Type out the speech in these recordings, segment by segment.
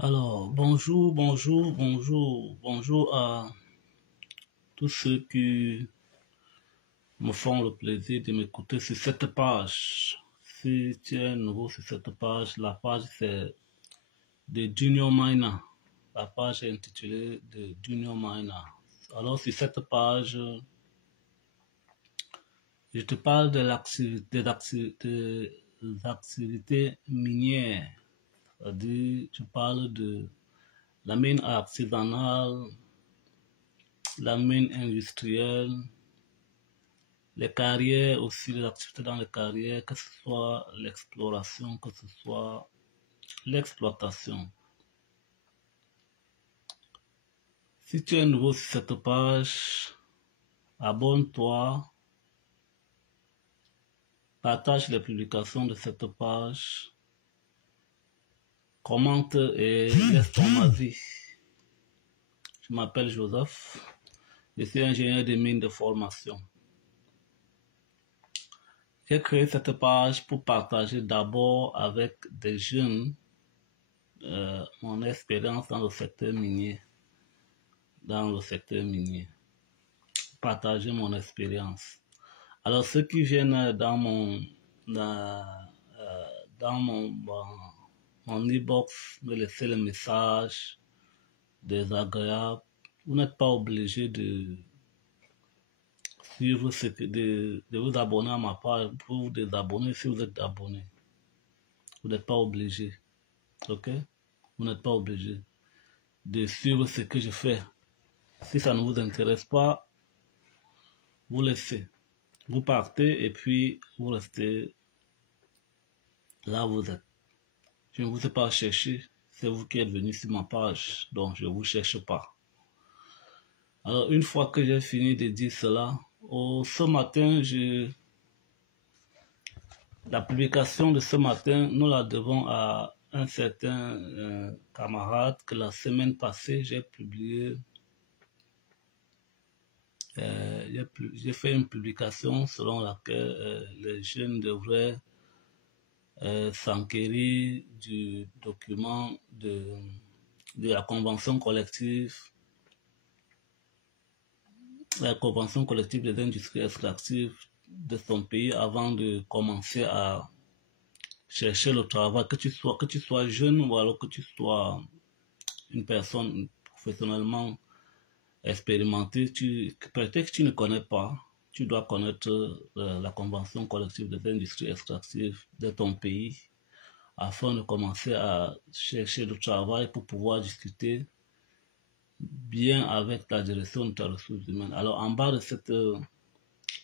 Alors, bonjour à tous ceux qui me font le plaisir de m'écouter sur cette page. Si tu es nouveau sur cette page, la page c'est de Junior Miner. La page est intitulée de Junior Miner. Alors, sur cette page, je te parle des activités minières. C'est-à-dire, je parle de la mine artisanale, la mine industrielle, les carrières aussi, les activités dans les carrières, que ce soit l'exploration, que ce soit l'exploitation. Si tu es nouveau sur cette page, abonne-toi, partage les publications de cette page, commente et laisse ton avis. Je m'appelle Joseph, je suis ingénieur de mine de formation. J'ai créé cette page pour partager d'abord avec des jeunes mon expérience dans le secteur minier. Partager mon expérience. Alors ceux qui viennent dans mon e-box me laisser le message désagréable, vous n'êtes pas obligé de suivre de vous abonner à ma page pour vous désabonner si vous êtes abonné. Vous n'êtes pas obligé. Ok? Vous n'êtes pas obligé de suivre ce que je fais. Si ça ne vous intéresse pas, vous laissez. Vous partez et puis vous restez là où vous êtes. Je ne vous ai pas cherché. C'est vous qui êtes venu sur ma page. Donc je ne vous cherche pas. Alors une fois que j'ai fini de dire cela, ce matin, la publication de ce matin, nous la devons à un certain camarade que la semaine passée, j'ai publié. J'ai fait une publication selon laquelle les jeunes devraient s'enquérir du document de la convention collective des industries extractives de son pays avant de commencer à chercher le travail, que tu sois jeune ou alors que tu sois une personne professionnellement expérimentée, peut-être que tu ne connais pas, tu dois connaître la convention collective des industries extractives de ton pays afin de commencer à chercher du travail pour pouvoir discuter bien avec la direction de ta ressource humaine. Alors en bas de cette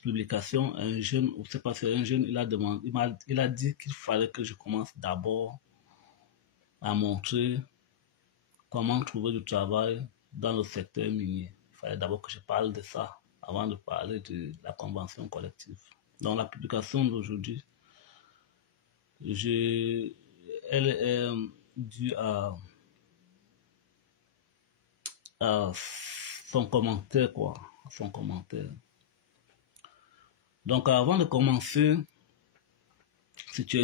publication, un jeune, ou c'est pas si un jeune, il a dit qu'il fallait que je commence d'abord à montrer comment trouver du travail dans le secteur minier. Il fallait d'abord que je parle de ça avant de parler de la convention collective. Dans la publication d'aujourd'hui, elle est due à son commentaire, son commentaire. Donc avant de commencer, si tu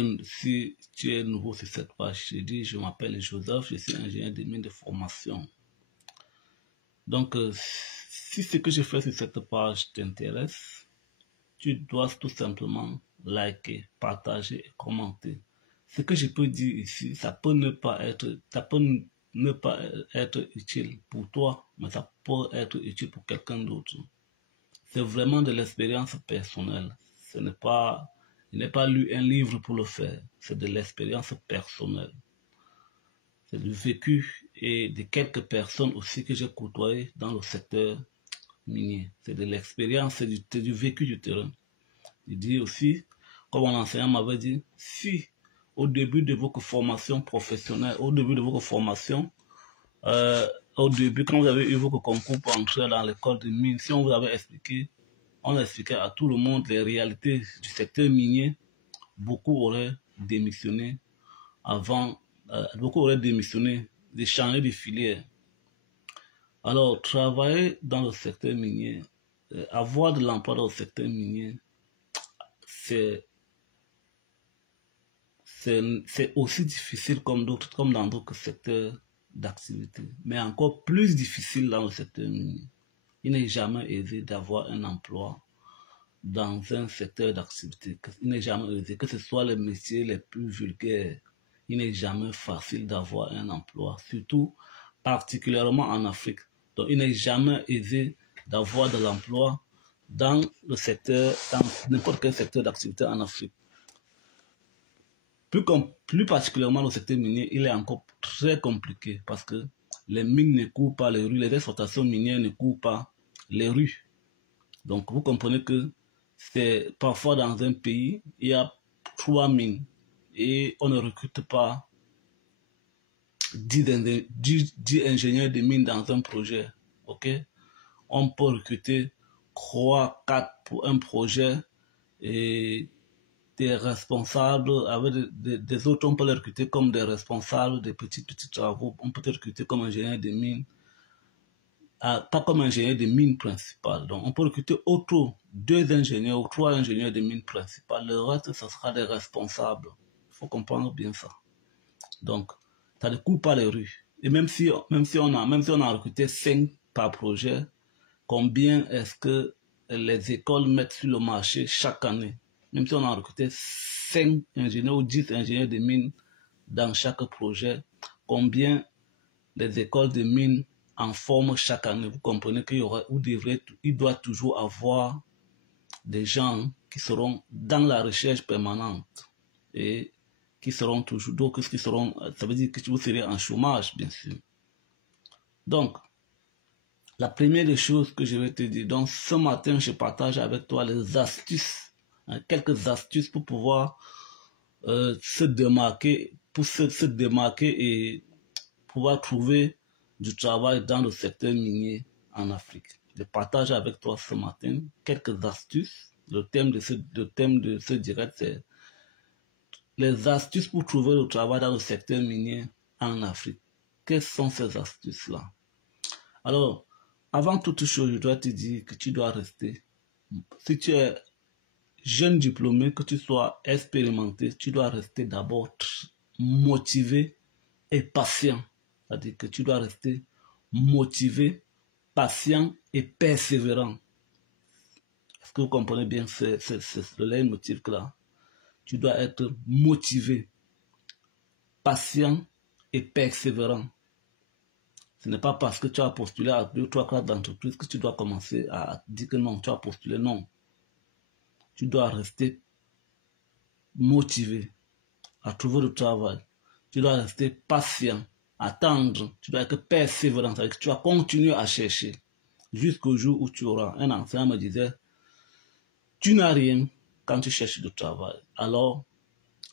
es nouveau sur cette page, je m'appelle Joseph, je suis ingénieur de mine de formation. Donc, si ce que je fais sur cette page t'intéresse, tu dois tout simplement liker, partager et commenter. Ce que je peux dire ici, ça peut ne pas être utile pour toi, mais ça peut être utile pour quelqu'un d'autre. C'est vraiment de l'expérience personnelle. Je n'ai pas lu un livre pour le faire. C'est de l'expérience personnelle. C'est du vécu et de quelques personnes aussi que j'ai côtoyées dans le secteur minier. C'est de l'expérience, c'est du vécu du terrain. Il dit aussi, comme mon enseignant m'avait dit, si au début de votre formation professionnelle, au début de votre formation, au début, quand vous avez eu votre concours pour entrer dans l'école de mine, si on vous avait expliqué, on expliquait à tout le monde les réalités du secteur minier, beaucoup auraient démissionné de changer de filière. Alors, travailler dans le secteur minier, avoir de l'emploi dans le secteur minier, c'est aussi difficile comme dans d'autres secteurs d'activité, mais encore plus difficile dans le secteur minier. Il n'est jamais aisé d'avoir un emploi dans un secteur d'activité. Il n'est jamais aisé, que ce soit les métiers les plus vulgaires, il n'est jamais facile d'avoir un emploi, surtout particulièrement en Afrique. Donc il n'est jamais aisé d'avoir de l'emploi dans le secteur, dans n'importe quel secteur d'activité en Afrique. Plus particulièrement le secteur minier, il est encore très compliqué parce que les mines ne courent pas les rues, les exploitations minières ne courent pas les rues. Donc vous comprenez que c'est parfois dans un pays, il y a 3 mines et on ne recrute pas 10 ingénieurs de mines dans un projet. Ok? On peut recruter 3, 4 pour un projet et des responsables, avec des autres, on peut les recruter comme des responsables des petits travaux. On peut les recruter comme ingénieur de mines, pas comme ingénieur de mines principales. Donc, on peut recruter autour 2 ingénieurs ou 3 ingénieurs de mines principales. Le reste, ce sera des responsables. Il faut comprendre bien ça. Donc, ça ne court pas les rues. Et même si on a recruté 5 par projet, combien est-ce que les écoles mettent sur le marché chaque année? Même si on a recruté 5 ingénieurs ou 10 ingénieurs de mines dans chaque projet, combien les écoles de mines en forment chaque année? Vous comprenez qu'il doit toujours avoir des gens qui seront dans la recherche permanente et qui seront toujours, donc ça veut dire que vous serez en chômage, bien sûr. Donc, la première des choses que je vais te dire, donc ce matin, je partage avec toi les astuces, quelques astuces pour pouvoir se démarquer et pouvoir trouver du travail dans le secteur minier en Afrique. Je partage avec toi ce matin quelques astuces. Le thème de ce direct, c'est les astuces pour trouver le travail dans le secteur minier en Afrique. Quelles sont ces astuces-là? Alors, avant toute chose, je dois te dire que tu dois rester. Si tu es jeune diplômé, que tu sois expérimenté, tu dois rester d'abord motivé et patient. C'est-à-dire que tu dois rester motivé, patient et persévérant. Est-ce que vous comprenez bien le leitmotiv là? Tu dois être motivé, patient et persévérant. Ce n'est pas parce que tu as postulé à 2 ou 3 classes d'entreprise que tu dois commencer à dire que non, tu as postulé. Non. Tu dois rester motivé à trouver le travail. Tu dois rester patient, attendre. Tu dois être persévérant. C'est-à-dire que tu vas continuer à chercher jusqu'au jour où tu auras. Un enseignant me disait, tu n'as rien quand tu cherches du travail. Alors,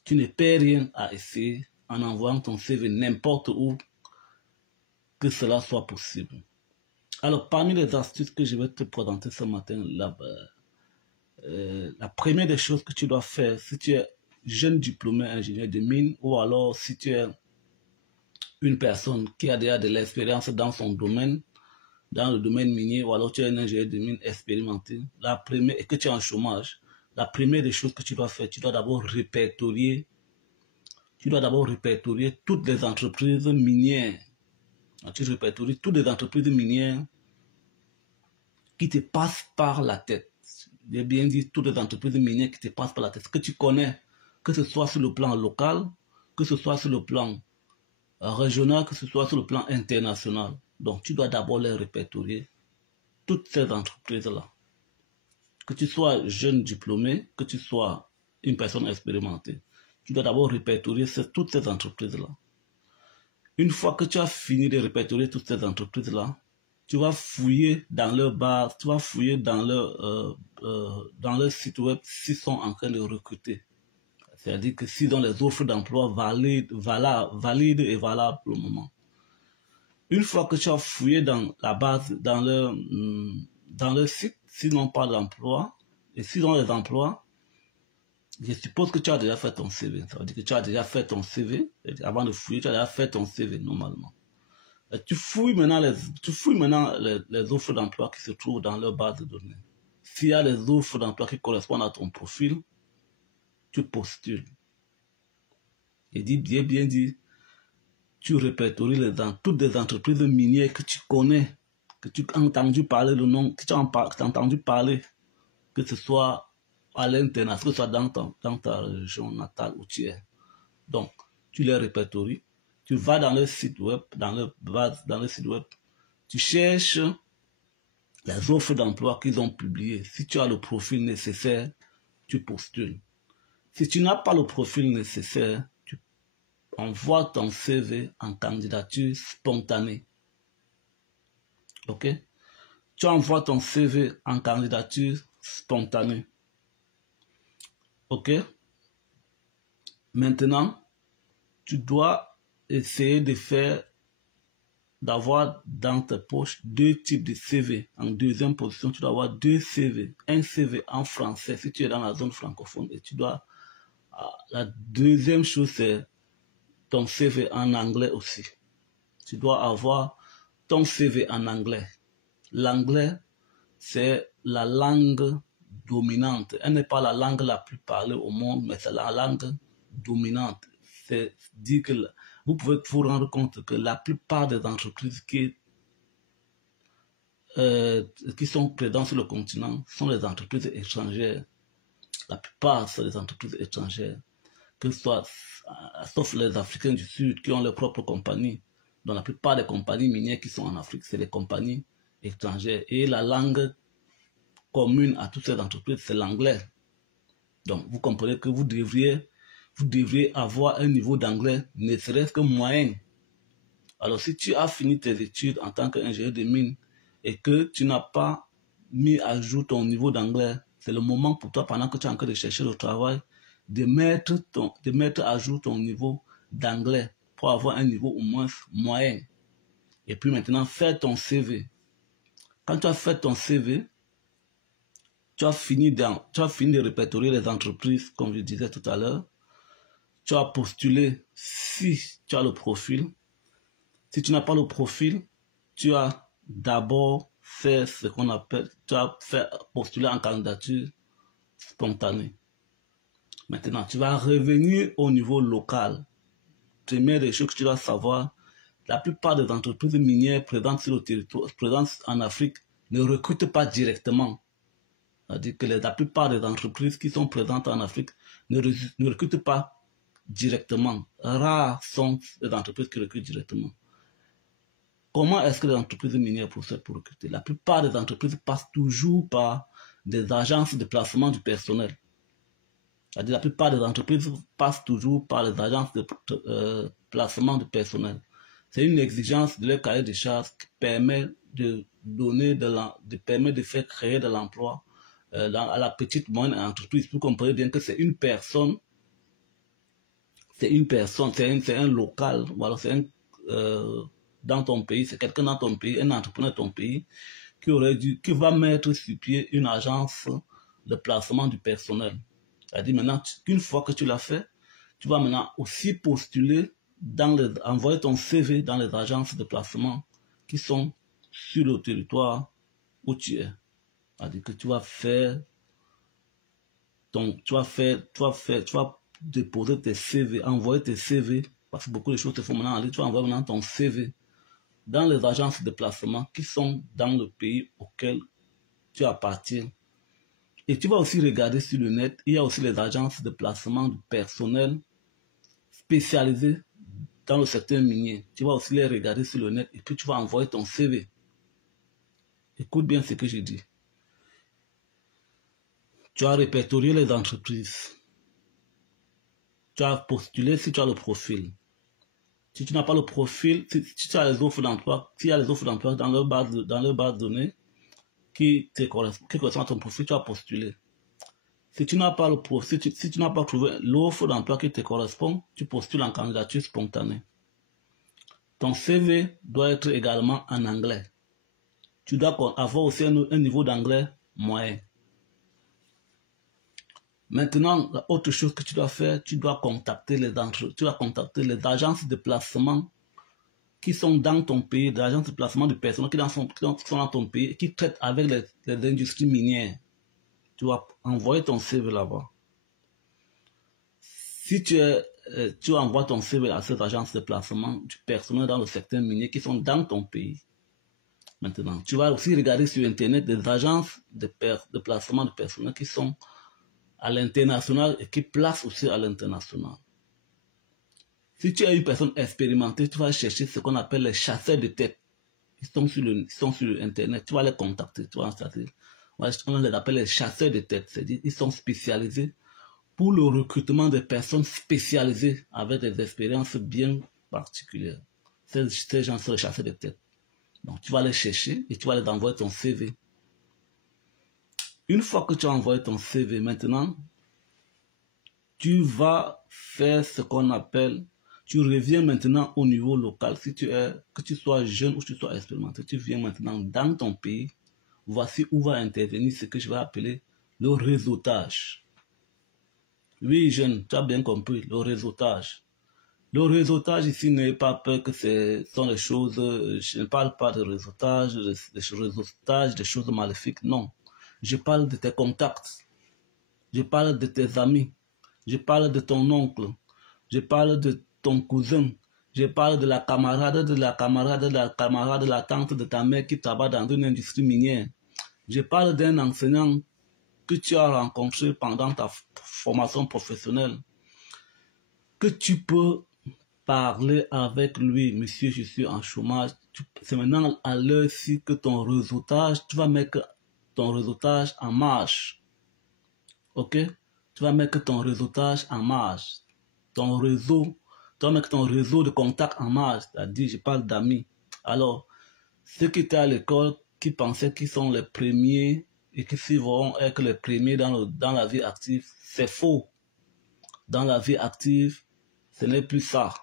tu ne perds rien à essayer en envoyant ton CV n'importe où, que cela soit possible. Alors, parmi les astuces que je vais te présenter ce matin, la première des choses que tu dois faire, si tu es jeune diplômé ingénieur de mine, ou alors si tu es une personne qui a déjà de l'expérience dans son domaine, dans le domaine minier, ou alors tu es un ingénieur de mine expérimenté, et que tu es en chômage, la première des choses que tu dois faire, tu dois d'abord répertorier toutes les entreprises minières. Tu répertories toutes les entreprises minières qui te passent par la tête. J'ai bien dit toutes les entreprises minières qui te passent par la tête, que tu connais, que ce soit sur le plan local, que ce soit sur le plan régional, que ce soit sur le plan international. Donc tu dois d'abord les répertorier, toutes ces entreprises-là. Que tu sois jeune diplômé, que tu sois une personne expérimentée, tu dois d'abord répertorier toutes ces entreprises-là. Une fois que tu as fini de répertorier toutes ces entreprises-là, tu vas fouiller dans leur base, tu vas fouiller dans leur site web s'ils sont en train de recruter. C'est-à-dire que s'ils ont les offres d'emploi valides et valables pour le moment. Une fois que tu as fouillé dans la base, dans leur site, s'ils n'ont pas d'emploi, et s'ils ont des emplois, je suppose que tu as déjà fait ton CV. Ça veut dire que tu as déjà fait ton CV. Avant de fouiller, tu as déjà fait ton CV normalement. Et tu fouilles maintenant les offres d'emploi qui se trouvent dans leur base de données. S'il y a des offres d'emploi qui correspondent à ton profil, tu postules. Et bien dit, tu répertories toutes les entreprises minières que tu connais, que tu as entendu parler le nom, que tu as entendu parler, que ce soit à l'international, que ce soit dans ta région natale où tu es. Donc, tu les répertories, tu vas dans le site web, dans le site web, tu cherches les offres d'emploi qu'ils ont publiées. Si tu as le profil nécessaire, tu postules. Si tu n'as pas le profil nécessaire, tu envoies ton CV en candidature spontanée. Ok? Tu envoies ton CV en candidature spontanée. Ok? Maintenant, tu dois essayer d'avoir dans ta poche 2 types de CV. En deuxième position, tu dois avoir 2 CV. Un CV en français si tu es dans la zone francophone. Et tu dois... La deuxième chose, c'est ton CV en anglais aussi. Tu dois avoir ton CV en anglais. L'anglais, c'est la langue dominante. Elle n'est pas la langue la plus parlée au monde, mais c'est la langue dominante. C'est dire que vous pouvez vous rendre compte que la plupart des entreprises qui sont présentes sur le continent sont des entreprises étrangères. La plupart sont des entreprises étrangères, que ce soit, sauf les Africains du Sud qui ont leurs propres compagnies. Donc la plupart des compagnies minières qui sont en Afrique, c'est des compagnies étrangères. Et la langue commune à toutes ces entreprises, c'est l'anglais. Donc vous comprenez que vous devriez avoir un niveau d'anglais ne serait-ce que moyen. Alors si tu as fini tes études en tant qu'ingénieur de mine et que tu n'as pas mis à jour ton niveau d'anglais, c'est le moment pour toi, pendant que tu es en train de chercher le travail, de mettre à jour ton niveau d'anglais pour avoir un niveau au moins moyen. Et puis maintenant, fais ton CV. Quand tu as fait ton CV, tu as fini de répertorier les entreprises, comme je disais tout à l'heure. Tu as postulé si tu as le profil. Si tu n'as pas le profil, tu as d'abord fait ce qu'on appelle, tu as fait postuler en candidature spontanée. Maintenant, tu vas revenir au niveau local. Première des choses que tu dois savoir, la plupart des entreprises minières présentes sur le territoire, présentes en Afrique, ne recrutent pas directement. C'est-à-dire que la plupart des entreprises qui sont présentes en Afrique ne recrutent pas directement. Rares sont les entreprises qui recrutent directement. Comment est-ce que les entreprises minières procèdent pour recruter? La plupart des entreprises passent toujours par des agences de placement du personnel. C'est-à-dire la plupart des entreprises passent toujours par les agences de placement du personnel. C'est une exigence de leur cahier de charges qui permet de faire créer de l'emploi à la petite moyenne entreprise. Vous comprenez bien que c'est une personne, c'est un local, voilà, dans ton pays, c'est quelqu'un dans ton pays, un entrepreneur de ton pays qui va mettre sur pied une agence de placement du personnel. C'est-à-dire maintenant qu'une fois que tu l'as fait, tu vas maintenant aussi postuler envoyer ton CV dans les agences de placement qui sont sur le territoire où tu es. C'est-à-dire que tu vas déposer tes CV, envoyer tes CV, parce que beaucoup de choses se font maintenant en ligne, tu vas envoyer maintenant ton CV dans les agences de placement qui sont dans le pays auquel tu appartiens. Et tu vas aussi regarder sur le net, il y a aussi les agences de placement du personnel spécialisées dans le secteur minier. Tu vas aussi les regarder sur le net et puis tu vas envoyer ton CV. Écoute bien ce que je dis. Tu as répertorié les entreprises. Tu as postulé si tu as le profil. Si tu n'as pas le profil, si tu as les offres d'emploi, s'il y a les offres d'emploi dans leur base de données qui correspondent à ton profil, tu as postulé. Si tu n'as pas le profil, si tu n'as pas trouvé l'offre d'emploi qui te correspond, tu postules en candidature spontanée. Ton CV doit être également en anglais. Tu dois avoir aussi un niveau d'anglais moyen. Maintenant, autre chose que tu dois faire, tu dois contacter les agences de placement qui sont dans ton pays, les agences de placement de personnes qui sont dans ton pays, qui traitent avec les industries minières. Tu vas envoyer ton CV là-bas. Si tu es tu envoies ton CV à ces agences de placement du personnel dans le secteur minier qui sont dans ton pays. Maintenant, tu vas aussi regarder sur Internet des agences de placement de personnel qui sont à l'international et qui placent aussi à l'international. Si tu es une personne expérimentée, tu vas chercher ce qu'on appelle les chasseurs de tête. Ils sont sur Internet, tu vas les contacter, tu vas on les appelle les chasseurs de tête, c'est-à-dire ils sont spécialisés pour le recrutement de personnes spécialisées avec des expériences bien particulières. Ces gens sont les chasseurs de tête. Donc tu vas les chercher et tu vas les envoyer ton CV. Une fois que tu as envoyé ton CV, maintenant, tu vas faire ce qu'on appelle, tu reviens maintenant au niveau local. Que tu sois jeune ou que tu sois expérimenté, tu viens maintenant dans ton pays. Voici où va intervenir ce que je vais appeler le réseautage. Oui, jeune, tu as bien compris, le réseautage. Le réseautage ici n'est pas peur que ce sont les choses, je ne parle pas de réseautage, des choses maléfiques, non. Je parle de tes contacts, je parle de tes amis, je parle de ton oncle, je parle de ton cousin, je parle de la camarade, de la tante de ta mère qui travaille dans une industrie minière. Je parle d'un enseignant que tu as rencontré pendant ta formation professionnelle, que tu peux parler avec lui, monsieur, je suis en chômage. C'est maintenant à l'heure-ci que ton réseautage, tu vas mettre ton réseautage en marche. Ok? Tu vas mettre ton réseautage en marche. Ton réseau, tu vas mettre ton réseau de contacts en marche. C'est-à-dire, je parle d'amis. Alors, ceux qui étaient à l'école, qui pensaient qu'ils sont les premiers et qui vont être les premiers dans la vie active, c'est faux. Dans la vie active, ce n'est plus ça.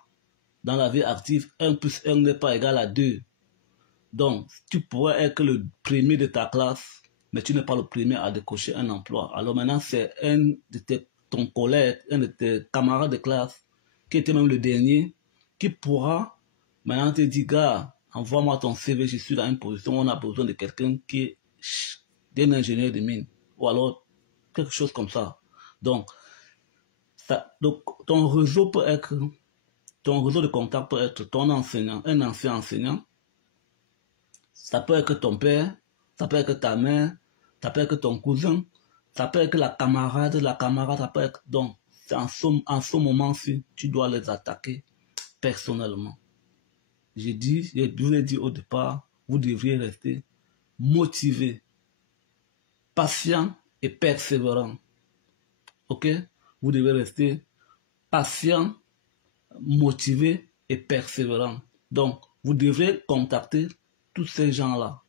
Dans la vie active, 1 plus 1 n'est pas égal à 2. Donc, tu pourrais être le premier de ta classe, mais tu n'es pas le premier à décocher un emploi. Alors maintenant, c'est ton collègue, un de tes camarades de classe, qui était même le dernier, qui pourra maintenant te dire, gars, envoie-moi ton CV, je suis dans une position où on a besoin de quelqu'un qui est d'un ingénieur de mine, ou alors quelque chose comme ça. Donc ton réseau peut être, ton réseau de contact peut être ton enseignant, un ancien enseignant, ça peut être ton père, ça peut être ta mère, ça peut être ton cousin, ça peut être la camarade, ça peut être, donc en ce moment-ci, tu dois les attaquer personnellement. Je vous l'ai dit au départ, vous devriez rester motivé, patient et persévérant. Ok? Vous devez rester patient, motivé et persévérant. Donc, vous devrez contacter tous ces gens-là,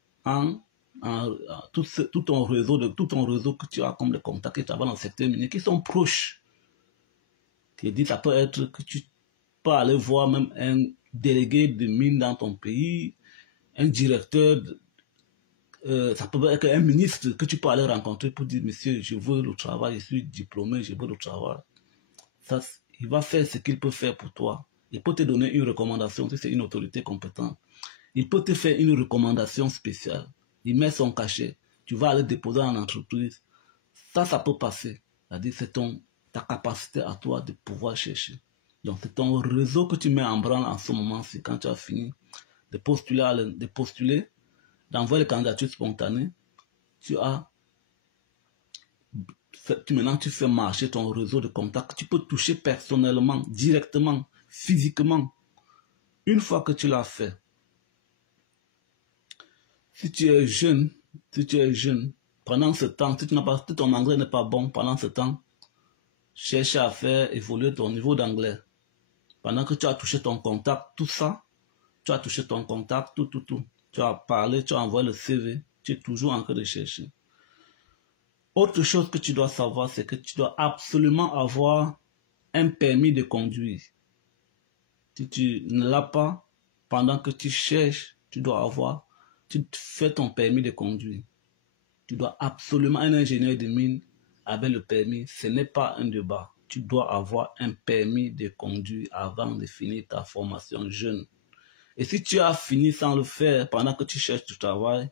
tout ton réseau que tu as comme les contacts que tu as dans le secteur minier, qui sont proches. Je dis, ça peut être que tu peux aller voir même un délégué de mine dans ton pays, un directeur, ça peut être un ministre que tu peux aller rencontrer pour dire, monsieur, je veux le travail, je suis diplômé, je veux le travail. Ça, il va faire ce qu'il peut faire pour toi. Il peut te donner une recommandation si c'est une autorité compétente. Il peut te faire une recommandation spéciale. Il met son cachet. Tu vas aller déposer en entreprise. Ça peut passer. C'est-à-dire, c'est ta capacité à toi de pouvoir chercher. Donc, c'est ton réseau que tu mets en branle en ce moment-ci, quand tu as fini de postuler, d'envoyer les candidatures spontanées. Maintenant, tu fais marcher ton réseau de contacts. Tu peux toucher personnellement, directement, physiquement. Une fois que tu l'as fait, si tu es jeune, pendant ce temps, si ton anglais n'est pas bon, pendant ce temps, cherche à faire évoluer ton niveau d'anglais. Pendant que tu as touché ton contact, tout ça, tu as touché ton contact, tout. Tu as parlé, tu as envoyé le CV, tu es toujours en train de chercher. Autre chose que tu dois savoir, c'est que tu dois absolument avoir un permis de conduire. Si tu ne l'as pas, pendant que tu cherches, tu fais ton permis de conduire. Tu dois absolument, un ingénieur de mine avec le permis, ce n'est pas un débat. Tu dois avoir un permis de conduire avant de finir ta formation jeune. Et si tu as fini sans le faire pendant que tu cherches du travail,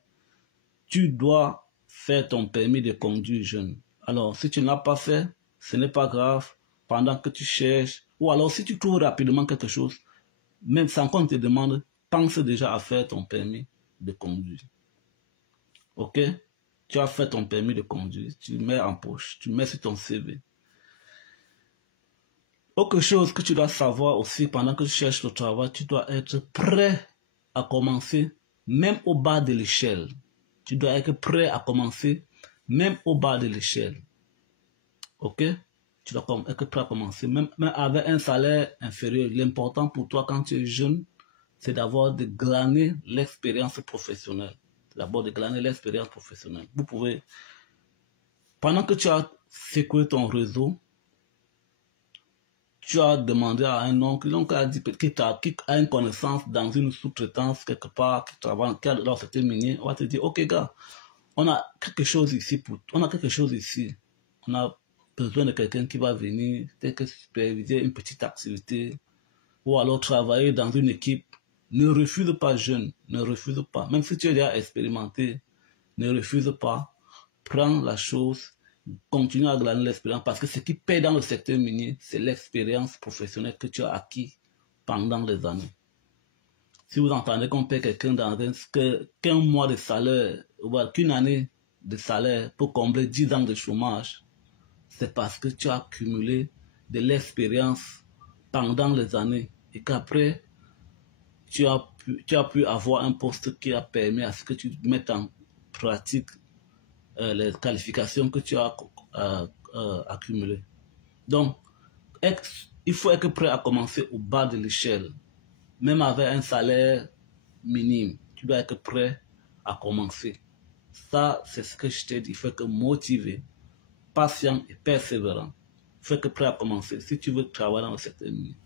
tu dois faire ton permis de conduire jeune. Alors, si tu ne l'as pas fait, ce n'est pas grave. Pendant que tu cherches, Ou alors, si tu trouves rapidement quelque chose, même sans qu'on te demande, pense déjà à faire ton permis de conduire. Ok? Tu as fait ton permis de conduire, tu le mets en poche, tu le mets sur ton CV. Autre chose que tu dois savoir aussi pendant que tu cherches le travail, tu dois être prêt à commencer même au bas de l'échelle. Tu dois être prêt à commencer même au bas de l'échelle. Ok? Tu dois être prêt à commencer même avec un salaire inférieur. L'important pour toi quand tu es jeune, c'est d'avoir de glaner l'expérience professionnelle. D'abord de glaner l'expérience professionnelle. Vous pouvez, pendant que tu as secoué ton réseau, tu as demandé à un oncle, l'oncle a dit qui a une connaissance dans une sous-traitance quelque part, qui travaille dans cette minier, on va te dire, ok gars, on a quelque chose ici, on a besoin de quelqu'un qui va venir, peut-être que superviser une petite activité, ou alors travailler dans une équipe. Ne refuse pas jeune, ne refuse pas, même si tu es déjà expérimenté, ne refuse pas, prends la chose, continue à glaner l'expérience parce que ce qui paie dans le secteur minier, c'est l'expérience professionnelle que tu as acquis pendant les années. Si vous entendez qu'on paie quelqu'un qu'un mois de salaire, ou qu'une année de salaire pour combler 10 ans de chômage, c'est parce que tu as accumulé de l'expérience pendant les années et qu'après, tu as pu avoir un poste qui a permis à ce que tu mettes en pratique les qualifications que tu as accumulées. Donc, il faut être prêt à commencer au bas de l'échelle. Même avec un salaire minime, tu dois être prêt à commencer. Ça, c'est ce que je t'ai dit. Il faut être motivé, patient et persévérant. Il faut être prêt à commencer si tu veux travailler dans le secteur minier.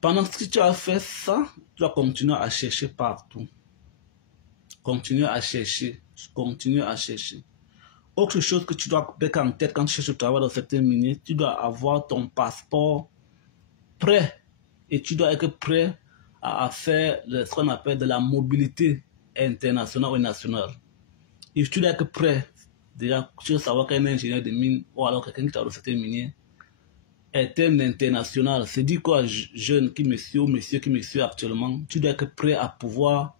Pendant que tu as fait ça, tu dois continuer à chercher partout. Continue à chercher. Continue à chercher. Autre chose que tu dois mettre en tête quand tu cherches le travail dans le secteur minier, tu dois avoir ton passeport prêt. Et tu dois être prêt à faire ce qu'on appelle de la mobilité internationale ou nationale. Et tu dois être prêt. Déjà, tu dois savoir qu'un ingénieur de mine ou alors quelqu'un qui travaille dans le secteur minier est un international. C'est dit quoi, jeune qui monsieur ou monsieur qui monsieur actuellement, tu dois être prêt à pouvoir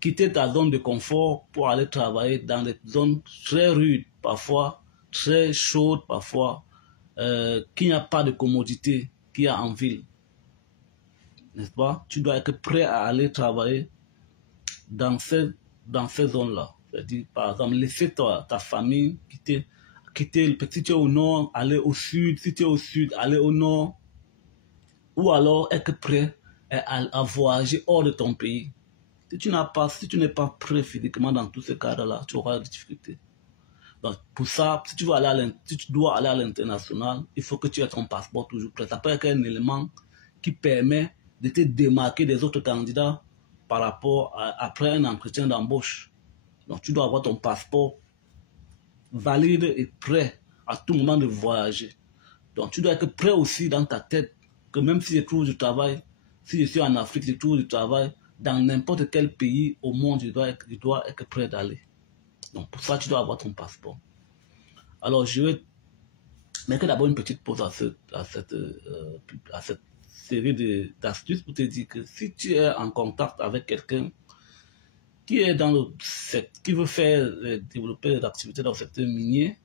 quitter ta zone de confort pour aller travailler dans des zones très rudes, parfois très chaudes, parfois qu'il n'y a pas de commodité qu'il y a en ville. N'est-ce pas? Tu dois être prêt à aller travailler dans ces zones-là. C'est-à-dire, par exemple, laisser ta famille quitter si tu es au nord, aller au sud, si tu es au sud, aller au nord, ou alors être prêt à voyager hors de ton pays. Si tu n'es pas prêt physiquement dans tous ces cadres-là, tu auras des difficultés. Donc, pour ça, si tu dois aller à l'international, il faut que tu aies ton passeport toujours prêt. Ça peut être un élément qui permet de te démarquer des autres candidats par rapport après un entretien d'embauche. Donc, tu dois avoir ton passeport valide et prêt à tout moment de voyager. Donc, tu dois être prêt aussi dans ta tête que même si je trouve du travail, si je suis en Afrique, je trouve du travail, dans n'importe quel pays au monde, je dois être prêt d'aller. Donc, pour ça, tu dois avoir ton passeport. Alors, je vais mettre d'abord une petite pause à cette série d'astuces pour te dire que si tu es en contact avec quelqu'un qui est qui veut faire développer des activités dans le secteur minier,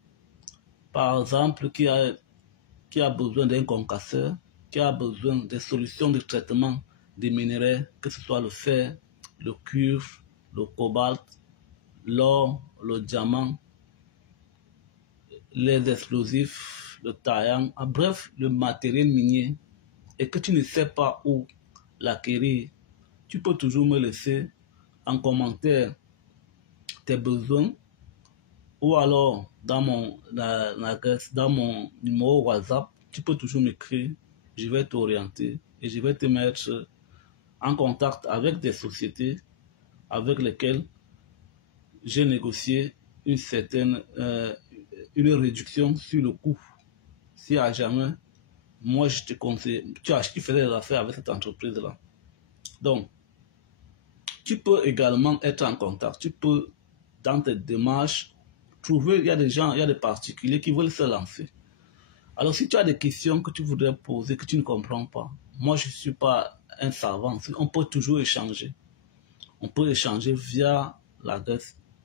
par exemple, qui a besoin d'un concasseur, qui a besoin de solutions de traitement des minerais, que ce soit le fer, le cuivre, le cobalt, l'or, le diamant, les explosifs, le taillant, bref, le matériel minier, et que tu ne sais pas où l'acquérir, tu peux toujours me laisser en commentaire tes besoins ou alors dans mon numéro WhatsApp, tu peux toujours m'écrire, je vais t'orienter et je vais te mettre en contact avec des sociétés avec lesquelles j'ai négocié une réduction sur le coût. Si à jamais, moi je te conseille, tu faisais des affaires avec cette entreprise-là. Donc, tu peux également être en contact. Tu peux, dans tes démarches, trouver, il y a des gens, il y a des particuliers qui veulent se lancer. Alors, si tu as des questions que tu voudrais poser, que tu ne comprends pas, moi, je ne suis pas un savant. On peut toujours échanger. On peut échanger via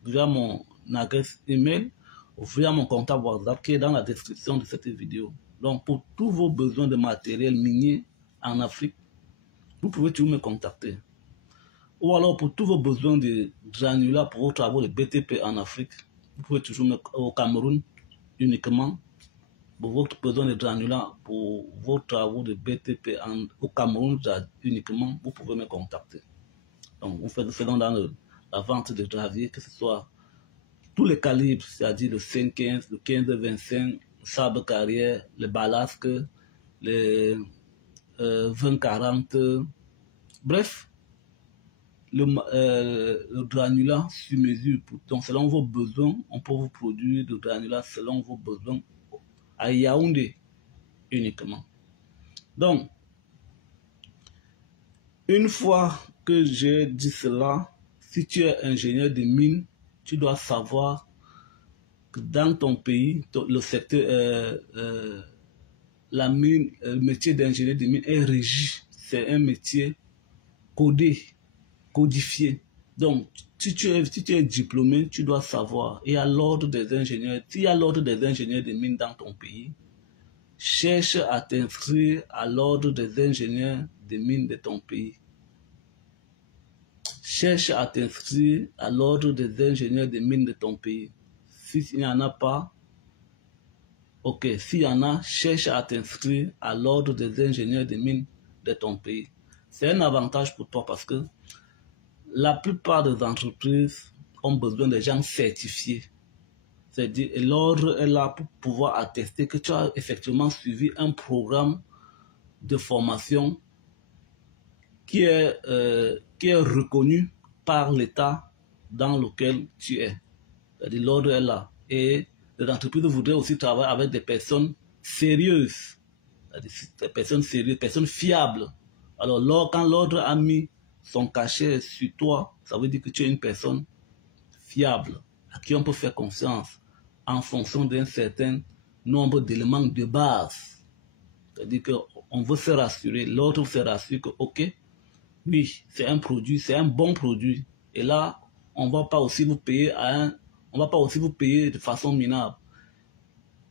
mon adresse email ou via mon comptable WhatsApp qui est dans la description de cette vidéo. Donc, pour tous vos besoins de matériel minier en Afrique, vous pouvez toujours me contacter. Ou alors, pour tous vos besoins de granulats pour vos travaux de BTP en Afrique, vous pouvez toujours au Cameroun uniquement. Pour votre besoin de granulats pour vos travaux de BTP au Cameroun uniquement, vous pouvez me contacter. Donc, nous faisons dans la vente de gravier, que ce soit tous les calibres, c'est-à-dire le 5-15, le 15-25, le sable carrière, le balasque, les 20-40, bref, le granulat sur mesure. Donc, selon vos besoins, on peut vous produire le granulat selon vos besoins à Yaoundé uniquement. Donc, une fois que j'ai dit cela, si tu es ingénieur de mine, tu dois savoir que dans ton pays, le secteur, la mine, le métier d'ingénieur de mine est régi. C'est un métier codé, codifié. Donc, si tu es diplômé, tu dois savoir. Il y a l'ordre des ingénieurs. S'il y a l'ordre des ingénieurs de mine dans ton pays, cherche à t'inscrire à l'ordre des ingénieurs de mine de ton pays. Cherche à t'inscrire à l'ordre des ingénieurs de mine de ton pays. S'il n'y en a pas, ok. S'il y en a, cherche à t'inscrire à l'ordre des ingénieurs de mine de ton pays. C'est un avantage pour toi parce que la plupart des entreprises ont besoin de gens certifiés. C'est-à-dire, l'ordre est là pour pouvoir attester que tu as effectivement suivi un programme de formation qui est reconnu par l'État dans lequel tu es. C'est-à-dire, l'ordre est là. Et les entreprises voudraient aussi travailler avec des personnes sérieuses. C'est-à-dire, des personnes sérieuses, des personnes fiables. Alors, quand l'ordre a mis son cachet sur toi, ça veut dire que tu es une personne fiable, à qui on peut faire confiance en fonction d'un certain nombre d'éléments de base. C'est-à-dire qu'on veut se rassurer, l'autre se rassure que, ok, oui, c'est un produit, c'est un bon produit. Et là, on ne va pas aussi vous payer de façon minable.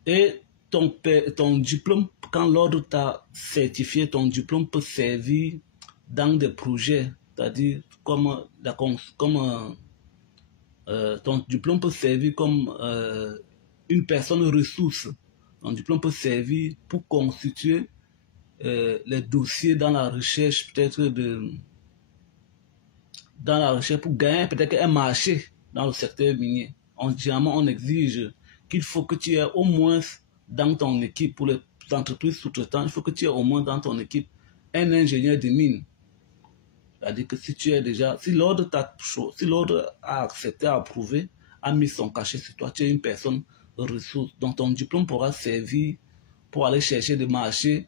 Et ton diplôme, quand l'ordre t'a certifié, ton diplôme peut servir dans des projets, c'est-à-dire ton diplôme peut servir comme une personne ressource. Ton diplôme peut servir pour constituer les dossiers dans la recherche, peut-être dans la recherche pour gagner peut-être un marché dans le secteur minier. Généralement, on exige qu'il faut que tu aies au moins dans ton équipe, pour les entreprises sous-traitantes, il faut que tu aies au moins dans ton équipe un ingénieur de mine. C'est-à-dire que si tu es déjà, si l'ordre a accepté, a approuvé, a mis son cachet sur toi, tu es une personne ressource, dont ton diplôme pourra servir pour aller chercher des marchés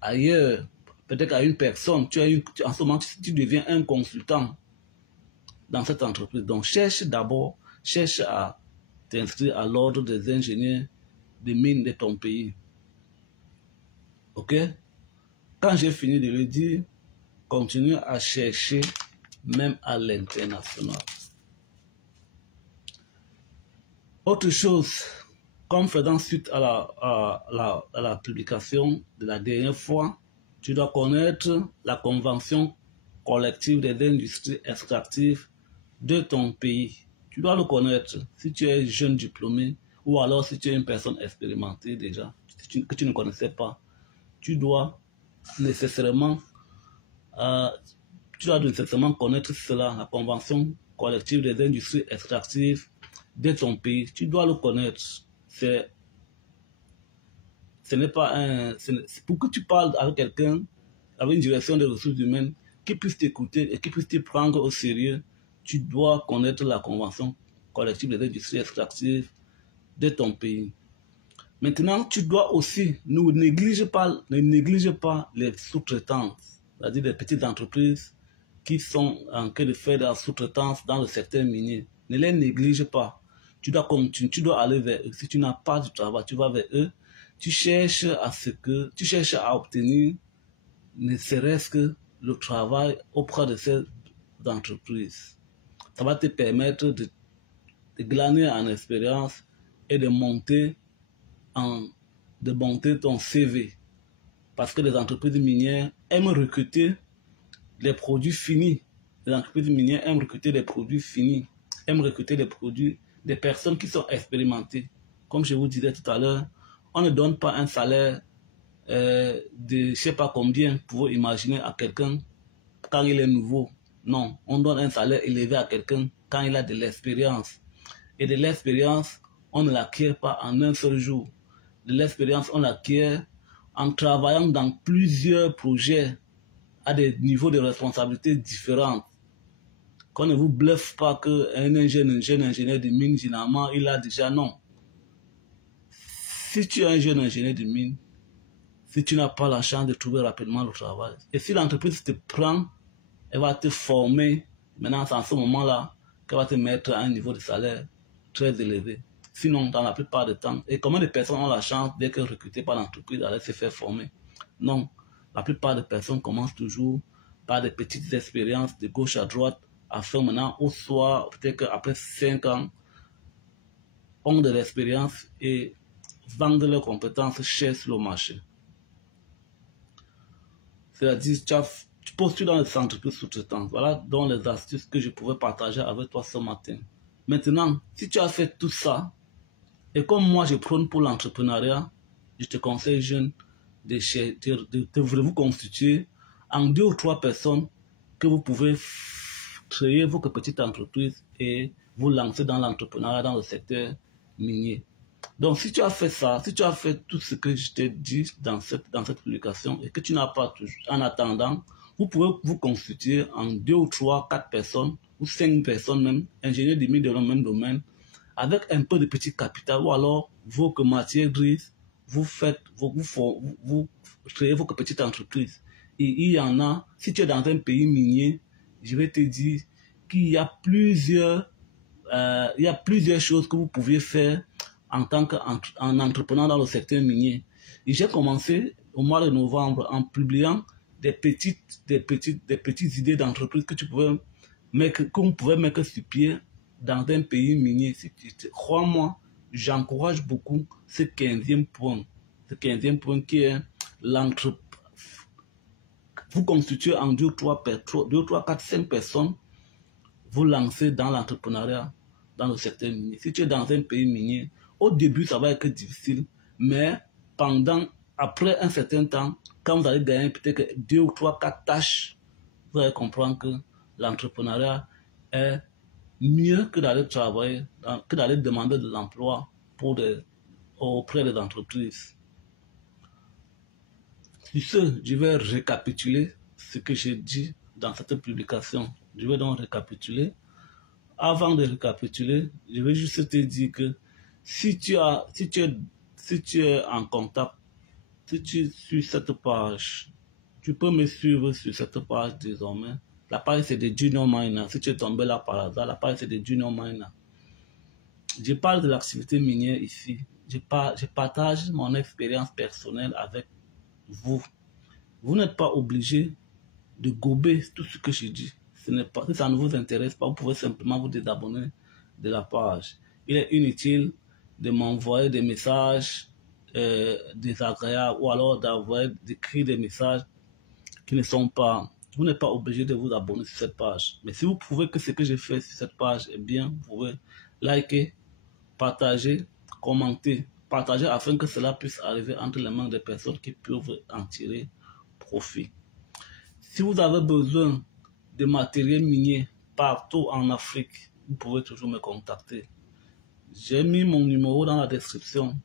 ailleurs, peut-être à une personne. En ce moment, tu deviens un consultant dans cette entreprise. Donc, cherche à t'inscrire à l'ordre des ingénieurs de mines de ton pays. Ok? Quand j'ai fini de le dire, continue à chercher même à l'international. Autre chose, comme faisant suite à la publication de la dernière fois, tu dois connaître la convention collective des industries extractives de ton pays. Tu dois le connaître si tu es jeune diplômé ou alors si tu es une personne expérimentée déjà, que tu ne connaissais pas. Tu dois nécessairement connaître cela, la convention collective des industries extractives de ton pays. Tu dois le connaître. Ce n'est pas c'est pour que tu parles avec quelqu'un, avec une direction des ressources humaines, qui puisse t'écouter et qui puisse te prendre au sérieux. Tu dois connaître la convention collective des industries extractives de ton pays. Maintenant, tu dois aussi, ne néglige pas les sous-traitances, c'est-à-dire les petites entreprises qui sont en train de faire de la sous-traitance dans le secteur minier. Ne les néglige pas. Tu dois aller vers eux. Si tu n'as pas de travail, tu vas vers eux. tu cherches à obtenir ne serait-ce que le travail auprès de ces entreprises. Ça va te permettre de glaner en expérience et de monter ton CV. Parce que les entreprises minières aiment recruter les produits finis. Les entreprises minières aiment recruter des produits finis, aiment recruter des personnes qui sont expérimentées. Comme je vous disais tout à l'heure, on ne donne pas un salaire de je ne sais pas combien pour vous imaginer à quelqu'un quand il est nouveau. Non, on donne un salaire élevé à quelqu'un quand il a de l'expérience. Et de l'expérience, on ne l'acquiert pas en un seul jour. De l'expérience, on l'acquiert en travaillant dans plusieurs projets à des niveaux de responsabilité différents. Qu'on ne vous bluffe pas qu'un jeune ingénieur de mine, généralement, il a déjà non. Si tu es un jeune ingénieur de mine, si tu n'as pas la chance de trouver rapidement le travail, et si l'entreprise te prend, elle va te former, maintenant c'est en ce moment-là qu'elle va te mettre à un niveau de salaire très élevé. Sinon, dans la plupart du temps, et combien de personnes ont la chance d'être recrutées par l'entreprise d'aller se faire former? Non, la plupart des personnes commencent toujours par des petites expériences de gauche à droite, afin maintenant, au soir, peut-être qu'après 5 ans, ont de l'expérience et vendent leurs compétences chères sur le marché. C'est-à-dire, tu postules dans les entreprises sous-traitantes. Voilà donc les astuces que je pouvais partager avec toi ce matin. Maintenant, si tu as fait tout ça, et comme moi je prône pour l'entrepreneuriat, je te conseille, jeune, de vous constituer en 2 ou 3 personnes que vous pouvez créer votre petite entreprise et vous lancer dans l'entrepreneuriat dans le secteur minier. Donc, si tu as fait ça, si tu as fait tout ce que je t'ai dit dans cette publication et que tu n'as pas toujours, en attendant, vous pouvez vous constituer en 2 ou 3, 4 personnes ou 5 personnes même, ingénieurs de mine dans le même domaine, avec un peu de petit capital ou alors vos matières grises, vous créez votre petite entreprise. Et il y en a, si tu es dans un pays minier, je vais te dire qu'il y a plusieurs choses que vous pouvez faire en tant qu'entrepreneur dans le secteur minier. Et j'ai commencé au mois de novembre en publiant des petites idées d'entreprise que vous pouvez mettre sur pied dans un pays minier. Crois-moi, j'encourage beaucoup ce 15e point. Ce 15e point qui est l'entreprise. Vous constituez en 2, 3, 4, 5 personnes, vous lancez dans l'entrepreneuriat dans le secteur minier. Si tu es dans un pays minier, au début, ça va être difficile, mais après un certain temps, quand vous allez gagner peut-être 2 ou 3, 4 tâches, vous allez comprendre que l'entrepreneuriat est mieux que d'aller travailler, que d'aller demander de l'emploi auprès des entreprises. Sur ce, je vais récapituler ce que j'ai dit dans cette publication. Je vais donc récapituler. Avant de récapituler, je vais juste te dire que si tu es en contact, si tu suis cette page, tu peux me suivre sur cette page désormais. La page c'est de Junior Miner. Si tu es tombé là par hasard, la page c'est de Junior Miner. Je parle de l'activité minière ici. Je partage mon expérience personnelle avec vous. Vous n'êtes pas obligé de gober tout ce que je dis. Si ça ne vous intéresse pas, vous pouvez simplement vous désabonner de la page. Il est inutile de m'envoyer des messages désagréables ou alors d'écrire des messages qui ne sont pas... Vous n'êtes pas obligé de vous abonner sur cette page. Mais si vous trouvez que ce que j'ai fait sur cette page est bien, vous pouvez liker, partager, commenter, partager afin que cela puisse arriver entre les mains des personnes qui peuvent en tirer profit. Si vous avez besoin de matériel minier partout en Afrique, vous pouvez toujours me contacter. J'ai mis mon numéro dans la description.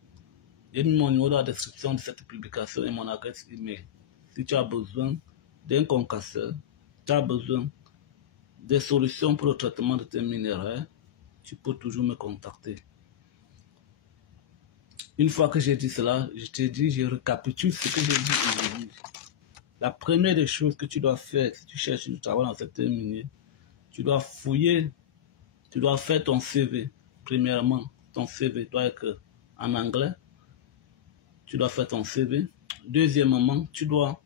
J'ai mis mon numéro dans la description de cette publication et mon adresse email. Si tu as besoin d'un concasseur, tu as besoin des solutions pour le traitement de tes minerais, tu peux toujours me contacter. Une fois que j'ai dit cela, je récapitule ce que j'ai dit aujourd'hui. La première des choses que tu dois faire si tu cherches du travail dans le secteur minier, tu dois fouiller, tu dois faire ton CV. Premièrement, ton CV doit être en anglais. tu dois faire ton CV. Deuxièmement, tu dois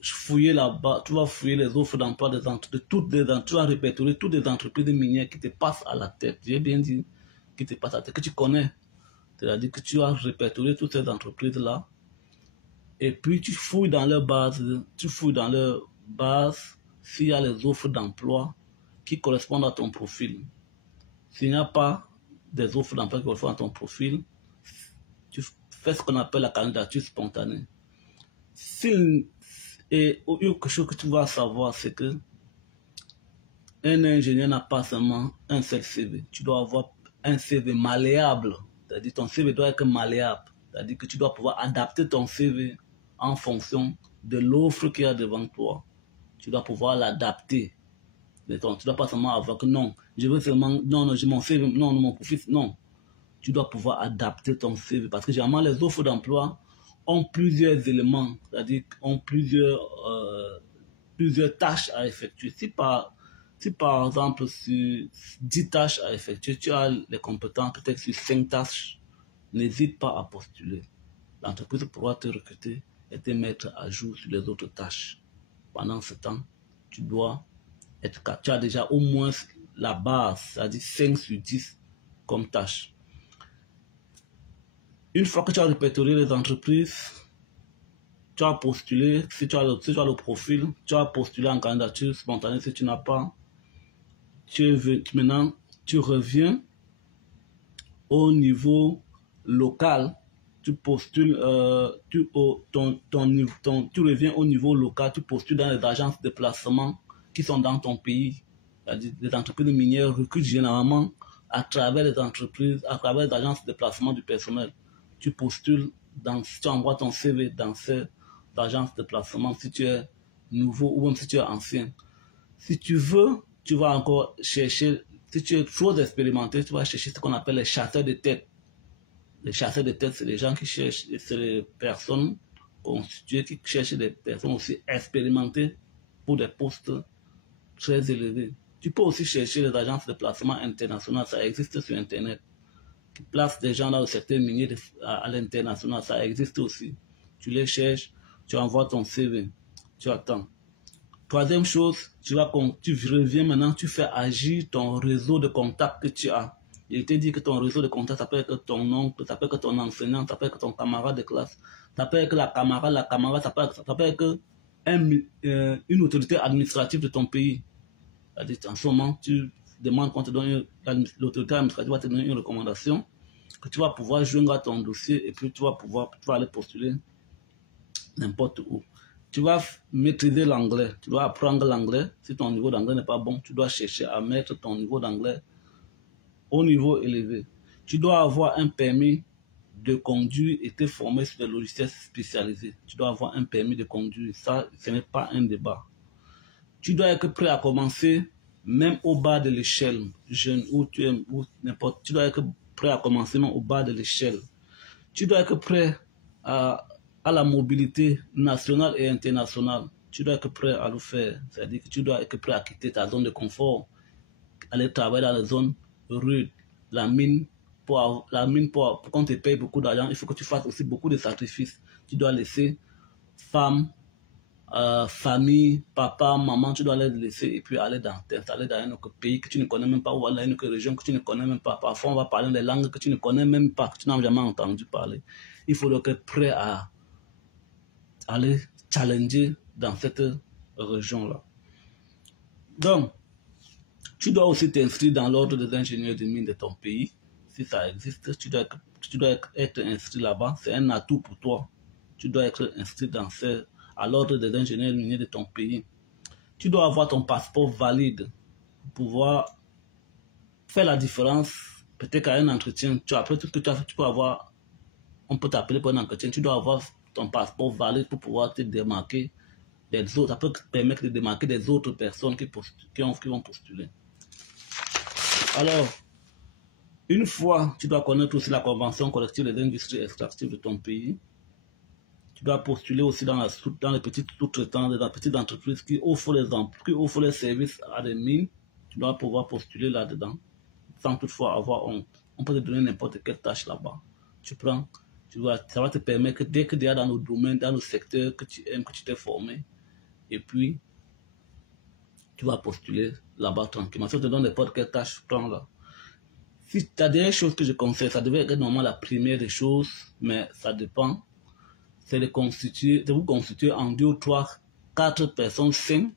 fouiller là-bas, tu vas fouiller les offres d'emploi des entreprises, tu vas répertorier toutes les entreprises minières qui te passent à la tête. J'ai bien dit qui te passent à la tête, que tu connais. C'est-à-dire que tu vas répertorier toutes ces entreprises-là. Et puis tu fouilles dans leur base, s'il y a les offres d'emploi qui correspondent à ton profil. S'il n'y a pas des offres d'emploi qui correspondent à ton profil, tu fais ce qu'on appelle la candidature spontanée. Et quelque chose que tu vas savoir, c'est que un ingénieur n'a pas seulement un seul CV. Tu dois avoir un CV malléable. C'est-à-dire ton CV doit être malléable. C'est-à-dire que tu dois pouvoir adapter ton CV en fonction de l'offre qu'il y a devant toi. Tu dois pouvoir l'adapter. Tu ne dois pas seulement avoir que non, je veux seulement, non, j'ai mon CV, non, mon profil, non. Tu dois pouvoir adapter ton CV parce que généralement les offres d'emploi ont plusieurs éléments, c'est-à-dire ont plusieurs tâches à effectuer. Si par exemple sur 10 tâches à effectuer, tu as les compétences peut-être sur 5 tâches, n'hésite pas à postuler. L'entreprise pourra te recruter et te mettre à jour sur les autres tâches. Pendant ce temps, tu as déjà au moins la base, c'est-à-dire 5 sur 10 comme tâche. Une fois que tu as répertorié les entreprises, tu as postulé, si tu as le profil, tu as postulé en candidature spontanée. Si tu n'as pas, maintenant tu reviens au niveau local, tu postules, tu reviens au niveau local, tu postules dans les agences de placement qui sont dans ton pays. Les entreprises minières recrutent généralement à travers les entreprises, à travers les agences de placement du personnel. Tu postules, tu envoies ton CV dans ces agences de placement si tu es nouveau ou même si tu es ancien. Si tu veux, tu vas encore chercher, si tu es trop expérimenté, tu vas chercher ce qu'on appelle les chasseurs de tête. Les chasseurs de tête, c'est les gens qui cherchent, c'est les personnes constituées qui cherchent des personnes aussi expérimentées pour des postes très élevés. Tu peux aussi chercher les agences de placement internationales, ça existe sur Internet. Qui placent des gens dans le secteur minier à l'international, ça existe aussi. Tu les cherches, tu envoies ton CV, tu attends. Troisième chose, tu reviens maintenant, tu fais agir ton réseau de contacts que tu as. Il te dit que ton réseau de contacts, ça peut être ton oncle, ça peut être ton enseignant, ça peut être ton camarade de classe, ça peut être la camarade, ça peut être une autorité administrative de ton pays. En ce moment, tu demandes qu'on te donne, l'autorité administrative va te donner une recommandation que tu vas pouvoir joindre à ton dossier et puis tu vas aller postuler n'importe où. Tu vas maîtriser l'anglais, tu dois apprendre l'anglais. Si ton niveau d'anglais n'est pas bon, tu dois chercher à mettre ton niveau d'anglais au niveau élevé. Tu dois avoir un permis de conduire et te former sur des logiciels spécialisés. Tu dois avoir un permis de conduire, ça, ce n'est pas un débat. Tu dois être prêt à commencer, même au bas de l'échelle, jeune ou n'importe. Tu dois être prêt à commencer même au bas de l'échelle. Tu dois être prêt à la mobilité nationale et internationale. Tu dois être prêt à le faire. C'est-à-dire que tu dois être prêt à quitter ta zone de confort, aller travailler dans les zones rudes, la mine, pour qu'on te paye beaucoup d'argent, il faut que tu fasses aussi beaucoup de sacrifices. Tu dois laisser femme, famille, papa, maman, tu dois les laisser et puis t'installer dans un autre pays que tu ne connais même pas ou dans une autre région que tu ne connais même pas. Parfois, on va parler des langues que tu ne connais même pas, que tu n'as jamais entendu parler. Il faut donc être prêt à aller challenger dans cette région-là. Donc, tu dois aussi t'inscrire dans l'ordre des ingénieurs de mine de ton pays. Si ça existe, tu dois être inscrit là-bas. C'est un atout pour toi. Tu dois être inscrit à l'ordre des ingénieurs miniers de ton pays. Tu dois avoir ton passeport valide pour pouvoir faire la différence. Peut-être qu'à un entretien, après tout ce que tu peux avoir, on peut t'appeler pour un entretien. Tu dois avoir ton passeport valide pour pouvoir te démarquer des autres. Ça peut te permettre de démarquer des autres personnes qui vont postuler. Alors, une fois, tu dois connaître aussi la convention collective des industries extractives de ton pays. Tu dois postuler aussi dans les petites sous-traitants, dans les petites entreprises qui offrent les services à des mines. Tu dois pouvoir postuler là-dedans, sans toutefois avoir honte. On peut te donner n'importe quelle tâche là-bas. Tu prends Tu vois, ça va te permettre que dès que tu es dans nos domaines, dans nos secteurs que tu aimes, que tu t'es formé, et puis tu vas postuler là-bas tranquillement. Si on te donne n'importe quelle tâche, prends-la. Si la dernière chose que je conseille, ça devait être normalement la première des choses, mais ça dépend, c'est de vous constituer en 2 ou 3, 4 personnes saines.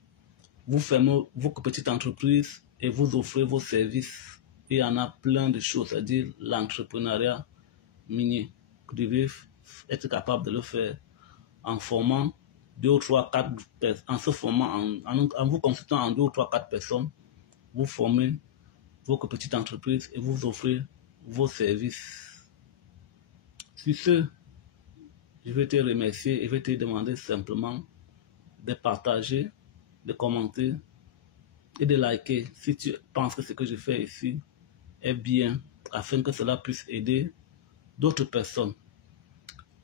Vous fermez vos petites entreprises et vous offrez vos services. Et il y en a plein de choses, c'est-à-dire l'entrepreneuriat minier. Vous devez être capable de le faire en formant 2 ou 3, 4 personnes, en se formant, en vous consultant en 2 ou 3, 4 personnes, vous formez vos petites entreprises et vous offrez vos services. Sur ce, je vais te remercier et je vais te demander simplement de partager, de commenter et de liker si tu penses que ce que je fais ici est bien, afin que cela puisse aider d'autres personnes.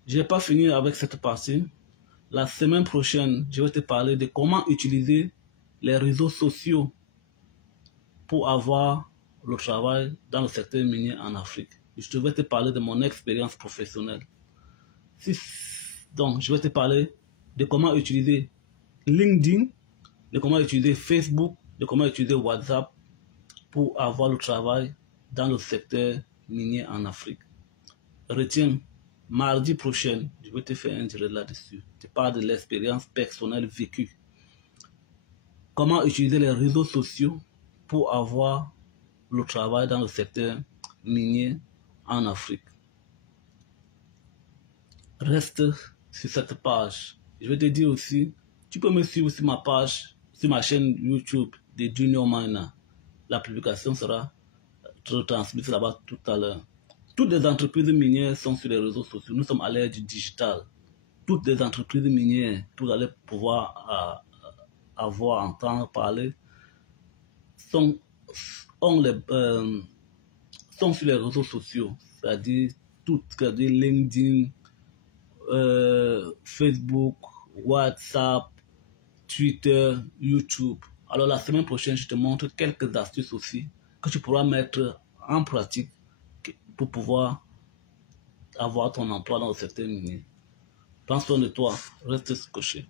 Je n'ai pas fini avec cette partie. La semaine prochaine, je vais te parler de comment utiliser les réseaux sociaux pour avoir le travail dans le secteur minier en Afrique. Je vais te parler de mon expérience professionnelle. Donc, je vais te parler de comment utiliser LinkedIn, de comment utiliser Facebook, de comment utiliser WhatsApp pour avoir le travail dans le secteur minier en Afrique. Retiens, mardi prochain, je vais te faire un direct là-dessus. Je parle de l'expérience personnelle vécue. Comment utiliser les réseaux sociaux pour avoir le travail dans le secteur minier en Afrique. Reste sur cette page. Je vais te dire aussi, tu peux me suivre sur ma page, sur ma chaîne YouTube de Junior Miner. La publication sera retransmise là-bas tout à l'heure. Toutes les entreprises minières sont sur les réseaux sociaux. Nous sommes à l'ère du digital. Toutes les entreprises minières, vous allez pouvoir entendre parler, sont sur les réseaux sociaux, c'est-à-dire LinkedIn, Facebook, WhatsApp, Twitter, YouTube. Alors la semaine prochaine, je te montre quelques astuces aussi que tu pourras mettre en pratique pour pouvoir avoir ton emploi dans le secteur minier. Prends soin de toi, reste scotché.